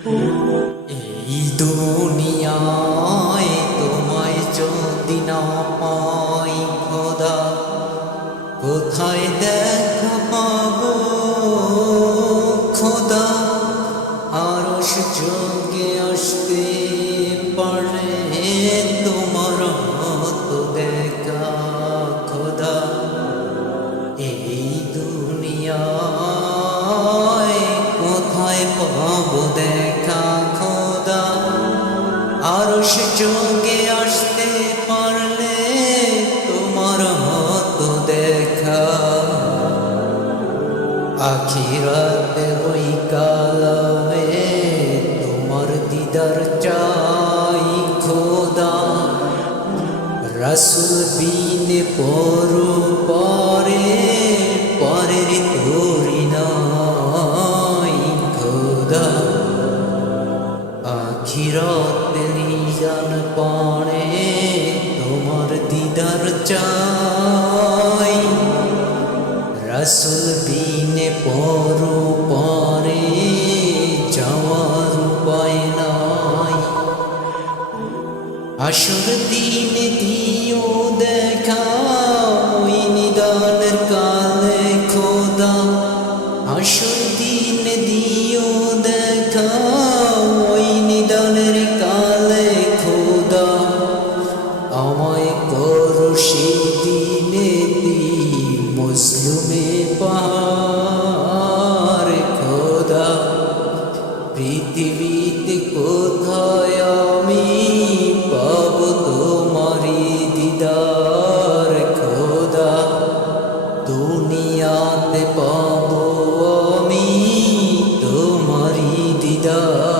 এই দুনিয়ায় তোমায় যদি না পাই খোদা, কোথায় দেখা পাবো খোদা? আরশ যোগে আসতে পারলে তোমার মতো দেখা খোদা। এই দুনিয়ায় কোথায় পাবো দেখা খোদা? আরশ যোগে আসতে পারলে তোমার মতো দেখা। আখিরাতে ওই কালামে তোমার দিদার চাই খোদা। রাসূল বিনে পরো পরে পরের তরি নাই খোদা। আখিরাতে নিজান পানে তোমার দিদার চাই। রাসূল বিনে পরো পরে যাওয়ার উপায় নাই। আসর দিনে দিও দেখা ওই নিদানের কালে খোদা। আসর দিনে দিও দেখা ওই নিদানের কালে খোদা। আমায় করো সেদিনে মুসলুমে পাহাড় খোদা। পৃথিবীতে কোথায় আমি পাবো তোমারি দিদার খোদা? দুনিয়াতে পাবো আমি তোমারি দিদার।